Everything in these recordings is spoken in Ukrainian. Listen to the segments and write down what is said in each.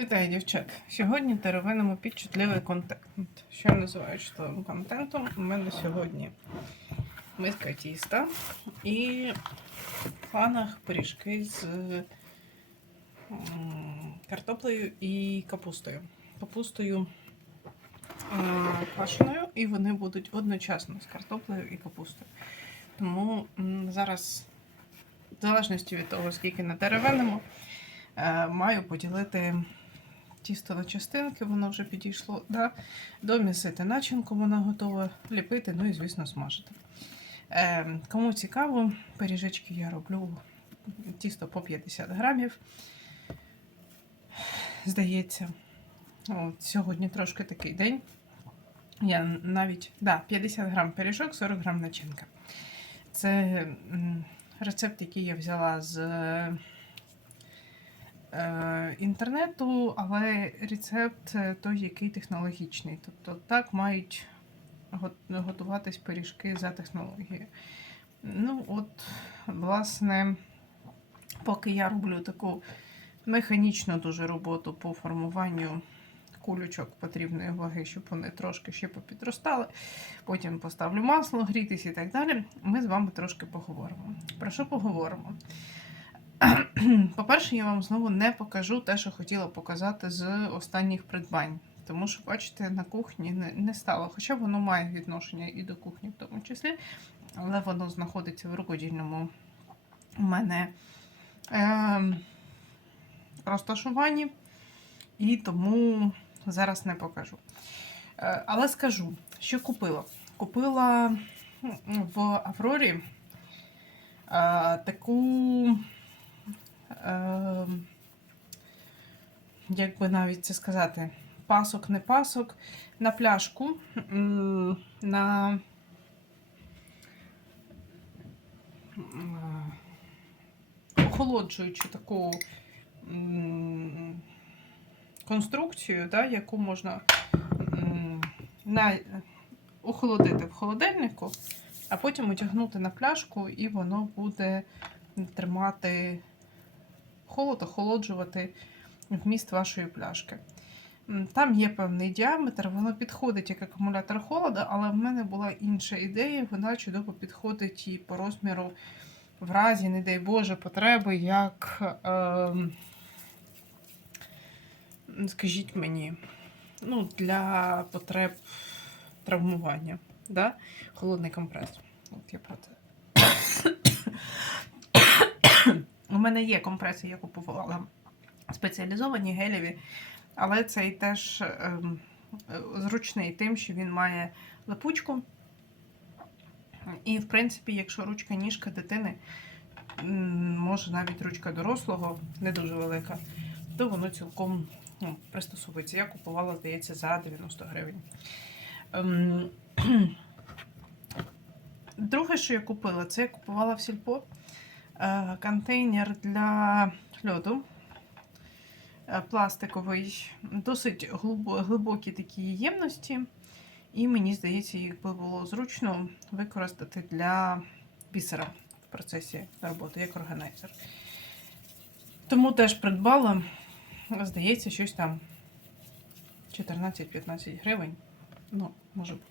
Вітаю, дівчат! Сьогодні теревинимо під чутливий контент. Що я називаю чутливим контентом? У мене сьогодні миска тіста і в планах пиріжки з картоплею і капустою. Капустою квашеною, і вони будуть одночасно з картоплею і капустою. Тому зараз, в залежності від того, скільки натеревенимо, е, маю поділити тісто на частинки, воно вже підійшло. Да? Домісити начинку, вона готова ліпити, ну і, звісно, смажити. Е, кому цікаво, пиріжечки я роблю тісто по 50 грамів. Здається, от, сьогодні трошки такий день. Я навіть да, 50 грам пиріжок, 40 грам начинка. Це рецепт, який я взяла з інтернету, але рецепт е, той, який технологічний. Тобто так мають готуватись пиріжки за технологією. Ну, от, власне, поки я роблю таку механічну дуже роботу по формуванню кулючок потрібної ваги, щоб вони трошки ще попідростали. Потім поставлю масло, грітись і так далі. Ми з вами трошки поговоримо. Про що поговоримо? По-перше, я вам знову не покажу те, що хотіла показати з останніх придбань. Тому що, бачите, на кухні не, стало. Хоча воно має відношення і до кухні, в тому числі, але воно знаходиться в рукодільному у мене е, розташуванні, і тому зараз не покажу. Е, але скажу, що купила. Купила в Аврорі е, таку е, як би навіть це сказати, пасок, не пасок, на пляшку, на м, охолоджуючу таку конструкцію, да, яку можна на, охолодити в холодильнику, а потім одягнути на пляшку, і воно буде тримати холод, охолоджувати вміст вашої пляшки. Там є певний діаметр, воно підходить як акумулятор холода, але в мене була інша ідея, вона чудово підходить і по розміру в разі, не дай Боже, потреби, як, ем, скажіть мені, ну, для потреб травмування. Да? Холодний компрес. От я про це. Мене є компреси, я купувала спеціалізовані гелєві, але цей теж ем, зручний тим, що він має липучку. І, в принципі, якщо ручка ніжка дитини, може навіть ручка дорослого, не дуже велика, то воно цілком ну, пристосовується. Я купувала, здається, за 90 гривень. Ем, Друге, що я купила, це я купувала в сільпо контейнер для льоду. е, Пластиковий, досить глибокі такі ємності. І мені здається, їх би було зручно використати для бісера в процесі роботи, як органайзер. Тому теж придбала, здається, щось там 14-15 гривень. Ну, може бути.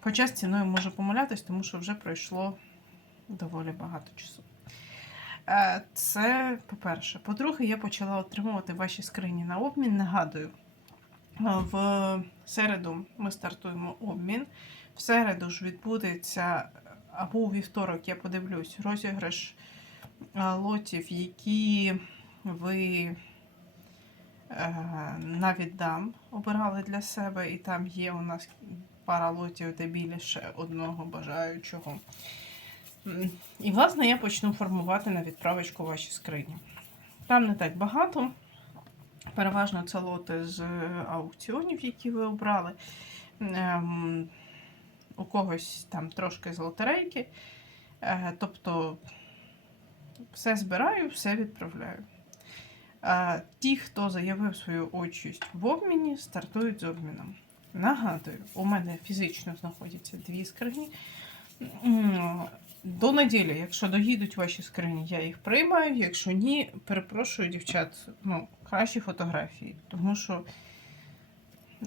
Хоча з ціною можу помилятись, тому що вже пройшло доволі багато часу. Е, Це по-перше. По-друге, я почала отримувати ваші скрині на обмін. Нагадую, е, в середу ми стартуємо обмін. В середу ж відбудеться або у вівторок, я подивлюсь, розіграш е, лотів, які ви на віддам обирали для себе, і там є у нас пара лотів, де більше одного бажаючого. І, власне, я почну формувати на відправочку ваші скрині. Там не так багато. Переважно це лоти з е, аукціонів, які ви обрали. Ем, у когось там трошки з лотерейки. Е, тобто все збираю, все відправляю. Е, ті, хто заявив свою участь в обміні, стартують з обміном. Нагадую, у мене фізично знаходяться дві скрині. До неділі, якщо доїдуть ваші скрині, я їх приймаю. Якщо ні, перепрошую дівчат, ну, кращі фотографії. Тому що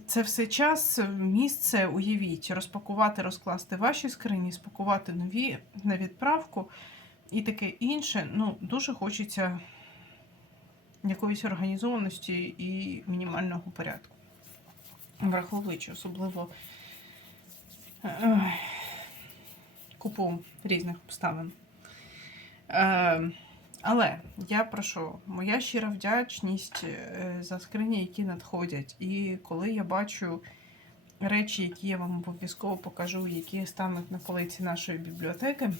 це все час, місце, уявіть, розпакувати, розкласти ваші скрині, спакувати нові на відправку і таке інше. Ну, дуже хочеться якоїсь організованості і мінімального порядку. Враховуючи особливо е, купу різних обставин. Е, але я прошу, моя щира вдячність е, за скрині, які надходять. І коли я бачу речі, які я вам обов'язково покажу, які стануть на полиці нашої бібліотеки,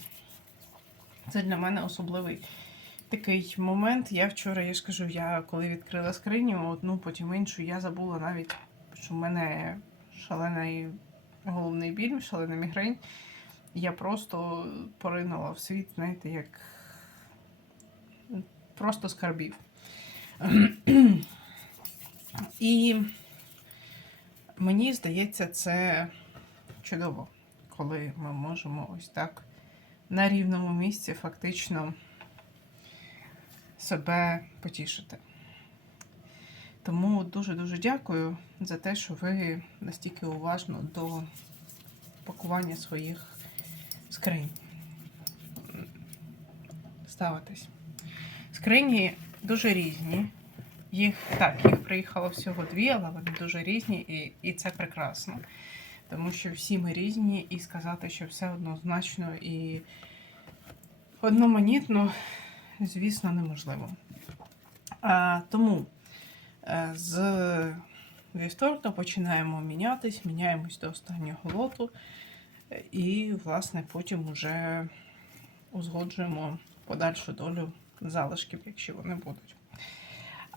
це для мене особливий такий момент. Я вчора, я ж кажу, я коли відкрила скриню, одну, потім іншу, я забула навіть, що в мене шалений головний біль, шалена мігрень. Я просто поринула в світ, знаєте, як просто скарбів. І мені здається, це чудово, коли ми можемо ось так на рівному місці фактично себе потішити. Тому дуже-дуже дякую за те, що ви настільки уважно до пакування своїх скринь ставитесь. Скрині дуже різні. Їх так, їх приїхало всього дві, але вони дуже різні, і, і це прекрасно. Тому що всі ми різні, і сказати, що все однозначно і одноманітно, звісно, неможливо. А, тому е, з вівторка починаємо мінятись, міняємось до останнього лоту, і, власне, потім уже узгоджуємо подальшу долю залишків, якщо вони будуть.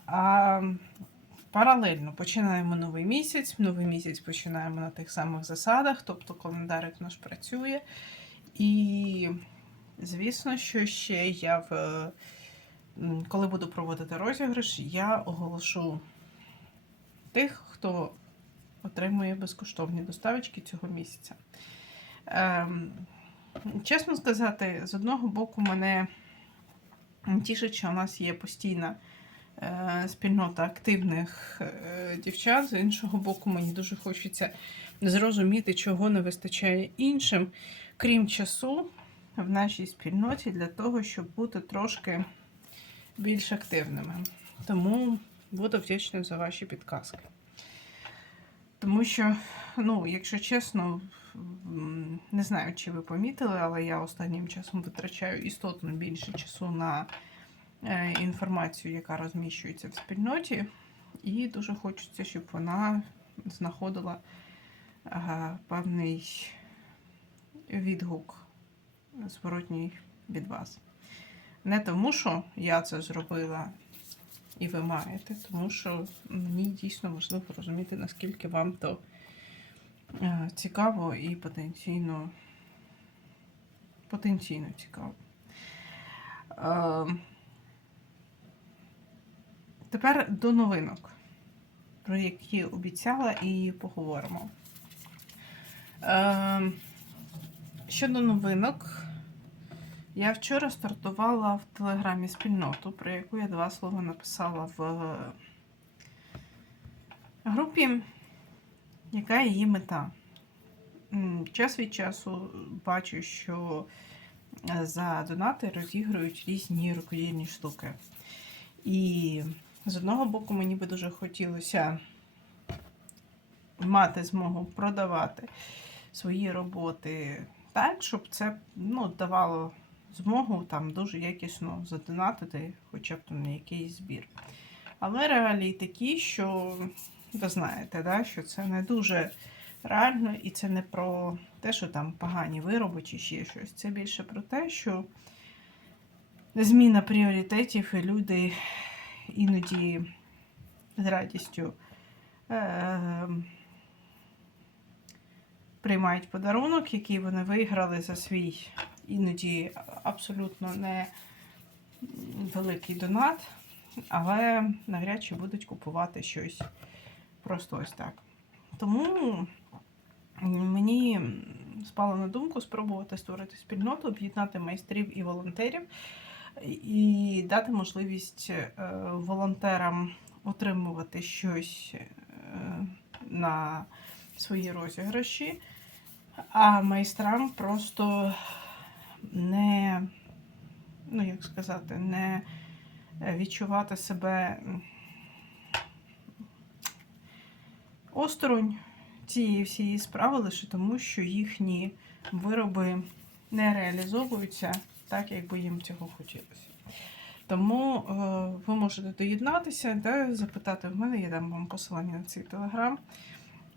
А паралельно починаємо новий місяць. Новий місяць починаємо на тих самих засадах, тобто календарик наш працює. І, звісно, що ще я в. Коли буду проводити розіграш, я оголошу тих, хто отримує безкоштовні доставочки цього місяця. Ем, чесно сказати, з одного боку, мене тішить, що у нас є постійна е, спільнота активних е, дівчат. З іншого боку, мені дуже хочеться зрозуміти, чого не вистачає іншим, крім часу в нашій спільноті для того, щоб бути трошки більш активними. Тому буду вдячна за ваші підказки. Тому що, ну, якщо чесно, не знаю, чи ви помітили, але я останнім часом витрачаю істотно більше часу на е, інформацію, яка розміщується в спільноті, і дуже хочеться, щоб вона знаходила е, певний відгук зворотній від вас. Не тому, що я це зробила і ви маєте, тому що мені дійсно важливо розуміти, наскільки вам то цікаво і потенційно, потенційно цікаво. Е, Тепер до новинок, про які обіцяла і поговоримо. Е, Щодо новинок, я вчора стартувала в телеграмі спільноту, про яку я два слова написала в е, групі, яка її мета. Час від часу бачу, що е, за донати розігрують різні рукодільні штуки. І з одного боку, мені би дуже хотілося мати змогу продавати свої роботи так, щоб це ну, давало змогу там дуже якісно задонатити, хоча б там на якийсь збір. Але реалії такі, що ви знаєте, да, що це не дуже реально, і це не про те, що там погані вироби чи ще щось. Це більше про те, що зміна пріоритетів, і люди іноді з радістю е- приймають подарунок, який вони виграли за свій іноді абсолютно не великий донат, але навряд чи будуть купувати щось просто ось так. Тому мені спала на думку спробувати створити спільноту, об'єднати майстрів і волонтерів і дати можливість е, волонтерам отримувати щось е, на свої розіграші, а майстрам просто не, ну як сказати, не відчувати себе осторонь цієї всієї справи лише тому, що їхні вироби не реалізовуються так, як би їм цього хотілося. Тому е, ви можете доєднатися, да, запитати в мене, я дам вам посилання на цей телеграм.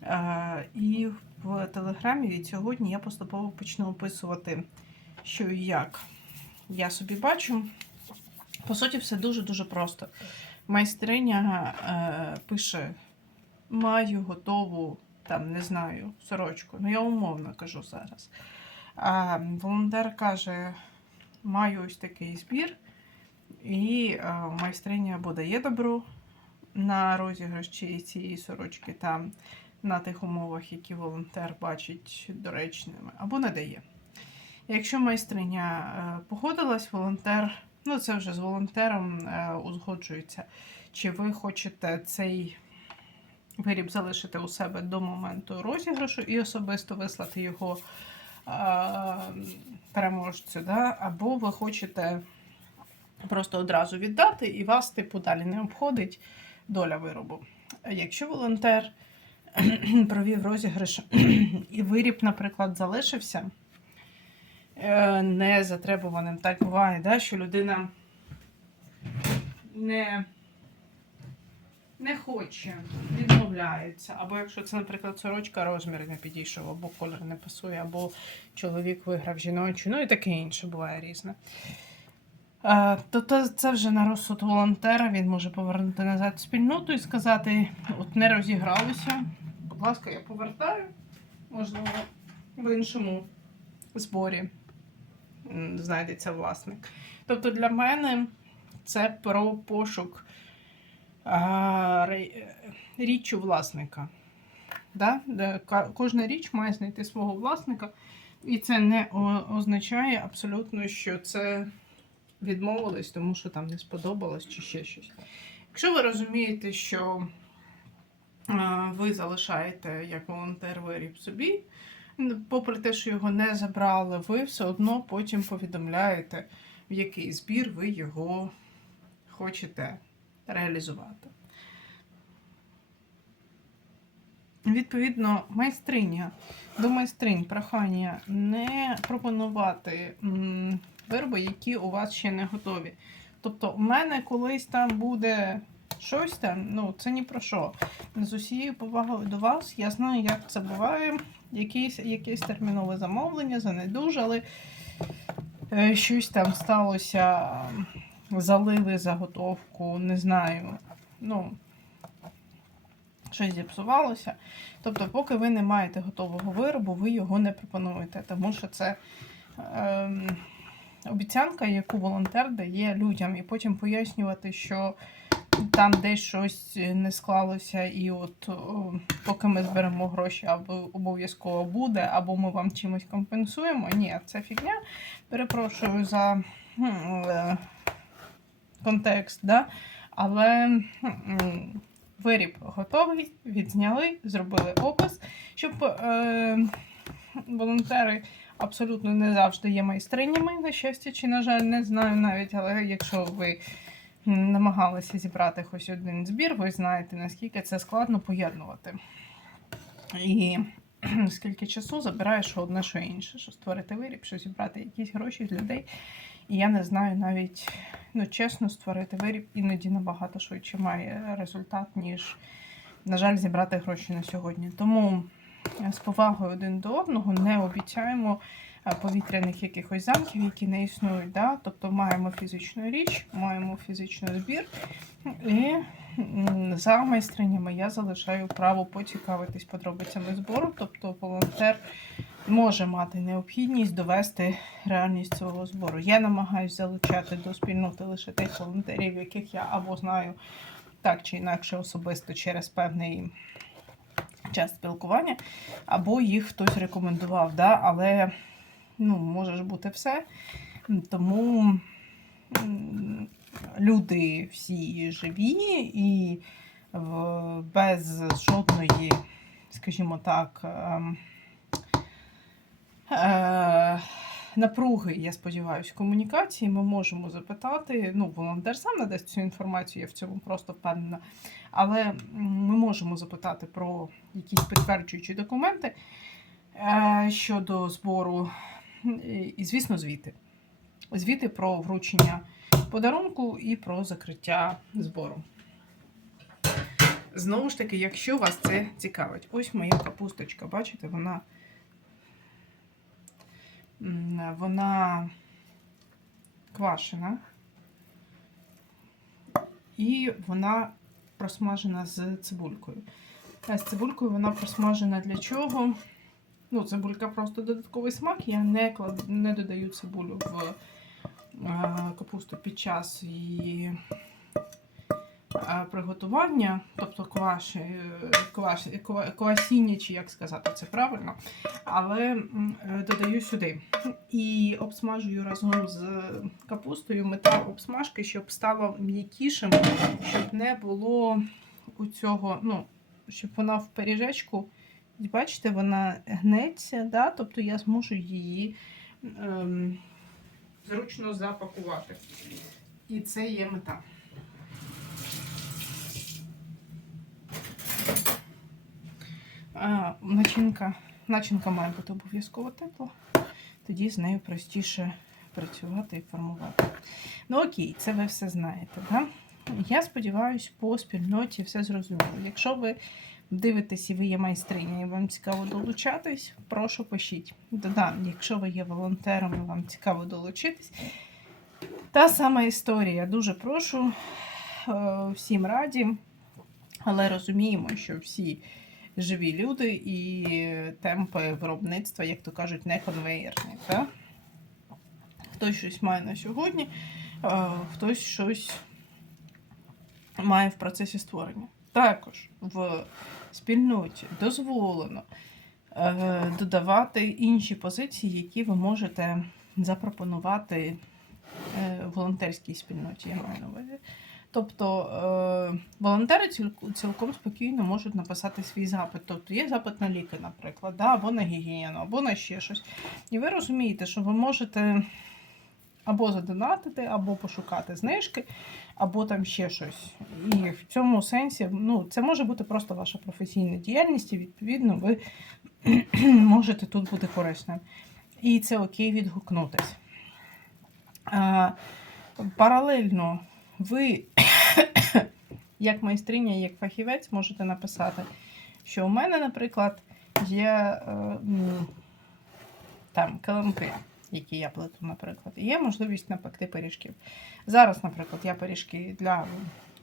Е, і в телеграмі від сьогодні я поступово почну описувати, що і як я собі бачу. По суті, все дуже-дуже просто. Майстриня е, пише: маю готову, там, не знаю, сорочку. Ну, я умовно кажу зараз. А волонтер каже: маю ось такий збір, і е, майстриня або дає добро на розіграш цієї сорочки там на тих умовах, які волонтер бачить доречними, або не дає. Якщо майстриня е, погодилась, волонтер, ну це вже з волонтером е, узгоджується, чи ви хочете цей виріб залишити у себе до моменту розіграшу і особисто вислати його е, переможцю, да? або ви хочете просто одразу віддати, і вас, типу, далі не обходить доля виробу. Якщо волонтер провів розіграш і виріб, наприклад, залишився е, не так буває, да? що людина не не хоче, відмовляється. Або якщо це, наприклад, сорочка, розмір не підійшов, або колір не пасує, або чоловік виграв жіночу, ну і таке інше буває різне. Е, То, це вже на розсуд волонтера, він може повернути назад спільноту і сказати: от не розігралося. Будь ласка, я повертаю, можливо, в іншому зборі знайдеться власник. Тобто для мене це про пошук річчю власника. Да? Кожна річ має знайти свого власника, і це не означає абсолютно, що це відмовились, тому що там не сподобалось чи ще щось. Якщо ви розумієте, що ви залишаєте як волонтер виріб собі, попри те, що його не забрали, ви все одно потім повідомляєте, в який збір ви його хочете реалізувати. Відповідно, майстриня до майстринь прохання не пропонувати вироби, які у вас ще не готові. Тобто, у мене колись там буде щось там, ну це ні про що. З усією повагою до вас, я знаю, як це буває. Якісь, якесь термінове замовлення, занедужали, е, щось там сталося, залили заготовку, не знаю. Ну, щось зіпсувалося. Тобто, поки ви не маєте готового виробу, ви його не пропонуєте, тому що це ем, обіцянка, яку волонтер дає людям, і потім пояснювати, що там десь щось не склалося, і от поки ми зберемо гроші, або обов'язково буде, або ми вам чимось компенсуємо. Ні, це фігня. Перепрошую за е, контекст, да? але. Виріб готовий, відзняли, зробили опис, щоб е, волонтери абсолютно не завжди є майстринями, на щастя, чи, на жаль, не знаю навіть, але якщо ви намагалися зібрати хоч один збір, ви знаєте, наскільки це складно поєднувати. І скільки часу забирає що одне, що інше, що створити виріб, що зібрати якісь гроші з людей. І я не знаю навіть, ну чесно, створити виріб іноді набагато швидше має результат, ніж, на жаль, зібрати гроші на сьогодні. Тому е, з повагою один до одного не обіцяємо е, повітряних якихось замків, які не існують. Да? Тобто маємо фізичну річ, маємо фізичний збір. І за майстринями я залишаю право поцікавитись подробицями збору, тобто волонтер може мати необхідність довести реальність цього збору. Я намагаюся залучати до спільноти лише тих волонтерів, яких я або знаю так чи інакше особисто через певний час спілкування, або їх хтось рекомендував. Да? Але ну, може ж бути все. Тому люди всі живі і без жодної, скажімо так, ем, напруги, я сподіваюся, комунікації ми можемо запитати. Ну, волонтер сам надасть цю інформацію, я в цьому просто впевнена. Але ми можемо запитати про якісь підтверджуючі документи е, щодо збору, і, і, звісно, звіти. Звіти про вручення подарунку і про закриття збору. Знову ж таки, якщо вас це цікавить, ось моя капусточка, бачите, вона, вона квашена. І вона просмажена з цибулькою. А з цибулькою вона просмажена для чого? Ну, цибулька просто додатковий смак. Я не, клад... не додаю цибулю в е, капусту під час її приготування, тобто кваш, е, кваш, квасіння, чи як сказати це правильно. Але е, додаю сюди. І обсмажую разом з капустою метал обсмажки, щоб стало м'якішим, щоб не було у цього, ну, щоб вона в пиріжечку. Бачите, вона гнеться, да? тобто я зможу її ем, зручно запакувати. І це є мета. Начинка, начинка має бути обов'язково тепла, тоді з нею простіше працювати і формувати. Ну окей, це ви все знаєте. Да? Я сподіваюся, по спільноті все зрозуміло. Якщо ви дивитесь і ви є майстриня, і вам цікаво долучатись, прошу пишіть. Додам, якщо ви є волонтером і вам цікаво долучитись. Та сама історія. Дуже прошу, е, всім раді, але розуміємо, що всі живі люди і темпи виробництва, як то кажуть, не конвеєрні. Та? Хтось щось має на сьогодні, е, хтось щось має в процесі створення. Також в спільноті дозволено е, додавати інші позиції, які ви можете запропонувати е, волонтерській спільноті, я маю на увазі. Тобто е, волонтери цілком спокійно можуть написати свій запит. Тобто є запит на ліки, наприклад, да, або на гігієну, або на ще щось. І ви розумієте, що ви можете або задонатити, або пошукати знижки, або там ще щось. І в цьому сенсі ну, це може бути просто ваша професійна діяльність, і відповідно ви можете тут бути корисним. І це окей відгукнутись. А, паралельно ви, як майстриня, як фахівець, можете написати, що у мене, наприклад, є е, там килимки, які я плету, наприклад, і є можливість напекти пиріжків. Зараз, наприклад, я пиріжки для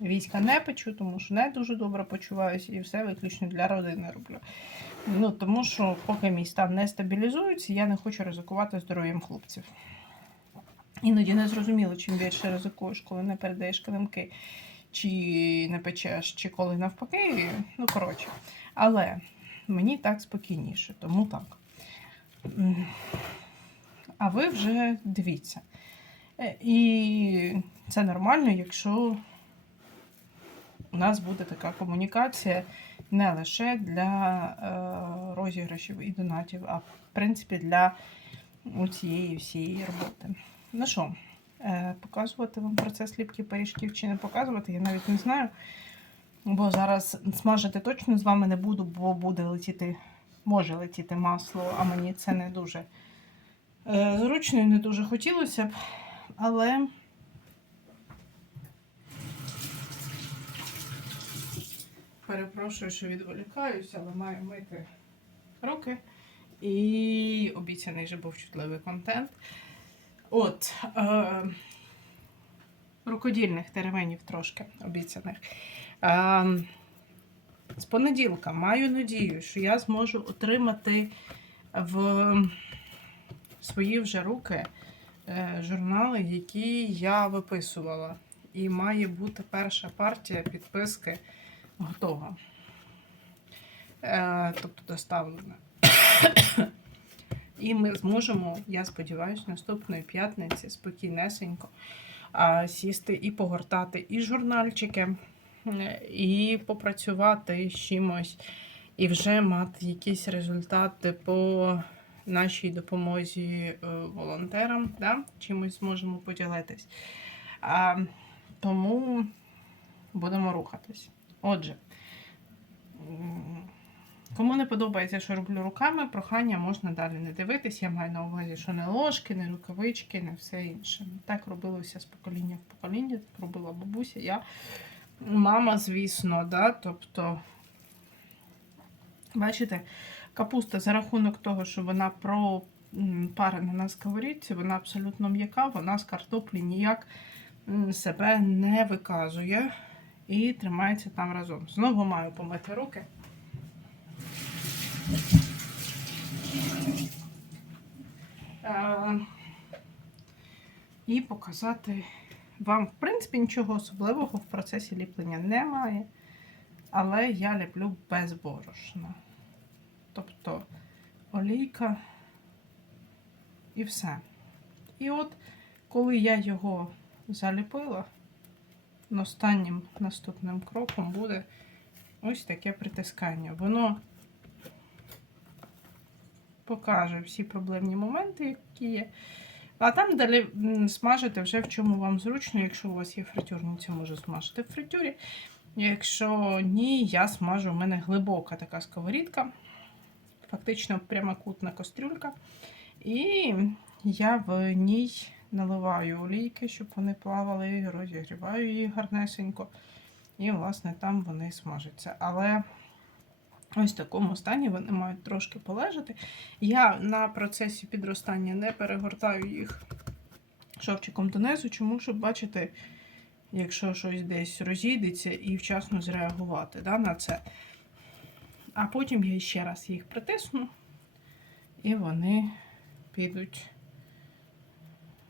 війська не печу, тому що не дуже добре почуваюся, і все виключно для родини роблю. Ну, тому що, поки мій стан не стабілізується, я не хочу ризикувати здоров'ям хлопців. Іноді не зрозуміло, чим більше ризикуєш, коли не передаєш килимки, чи не печеш, чи коли навпаки. Ну, коротше. Але мені так спокійніше, тому так. А ви вже дивіться. Е, І це нормально, якщо у нас буде така комунікація не лише для е, розіграшів і донатів, а в принципі для цієї всієї роботи. Ну що, е, показувати вам процес ліпки пиріжків чи не показувати, я навіть не знаю. Бо зараз смажити точно з вами не буду, бо буде летіти, може летіти масло, а мені це не дуже е, зручно і не дуже хотілося б. Але перепрошую, що відволікаюся, але маю мити руки. І обіцяний же був чутливий контент. От, е, рукодільних теревенів трошки обіцяних. Е, з понеділка маю надію, що я зможу отримати в свої вже руки е, журнали, які я виписувала. І має бути перша партія підписки готова. е, тобто доставлена. І ми зможемо, я сподіваюся, наступної п'ятниці спокійнесенько сісти і погортати і журнальчики, і попрацювати з чимось, і вже мати якісь результати по нашій допомозі е, волонтерам. Да? Чимось зможемо поділитись. А, тому будемо рухатись. Отже. Кому не подобається, що роблю руками, прохання можна далі не дивитись. Я маю на увазі, що не ложки, не рукавички, не все інше. Так робилося з покоління в покоління, так робила бабуся. Я мама, звісно, да? тобто, бачите, капуста за рахунок того, що вона пропарена на сковорідці, вона абсолютно м'яка, вона з картоплі ніяк себе не виказує і тримається там разом. Знову маю помити руки. І показати вам, в принципі, нічого особливого в процесі ліплення немає. Але я ліплю без борошна. Тобто олійка і все. І от, коли я його заліпила, останнім наступним кроком буде ось таке притискання. Воно покаже всі проблемні моменти, які є. А там далі смажити вже в чому вам зручно. Якщо у вас є фритюрниця, можу смажити в фритюрі. Якщо ні, я смажу. У мене глибока така сковорідка, фактично прямокутна кастрюлька. І я в ній наливаю олійки, щоб вони плавали, розігріваю їх гарнесенько. І, власне, там вони смажаться. Але ось в такому стані вони мають трошки полежати. Я на процесі підростання не перегортаю їх шовчиком донизу, чому щоб бачити, якщо щось десь розійдеться, і вчасно зреагувати да, на це. А потім я ще раз їх притисну, і вони підуть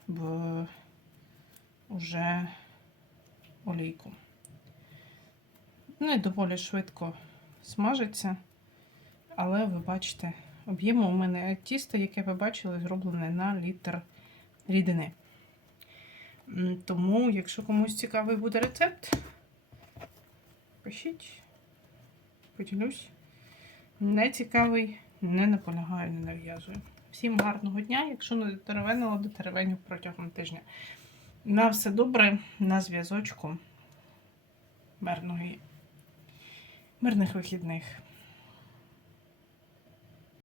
в уже олійку. Ну і доволі швидко смажиться. Але ви бачите, об'єму у мене тісто, яке ви бачили, зроблене на літр рідини. Тому, якщо комусь цікавий буде рецепт, пишіть, поділюсь. Не цікавий, не наполягаю, не нав'язую. Всім гарного дня. Якщо не дотеревенило, дотеревеню протягом тижня. На все добре, на зв'язочку. Мирної, мирних вихідних.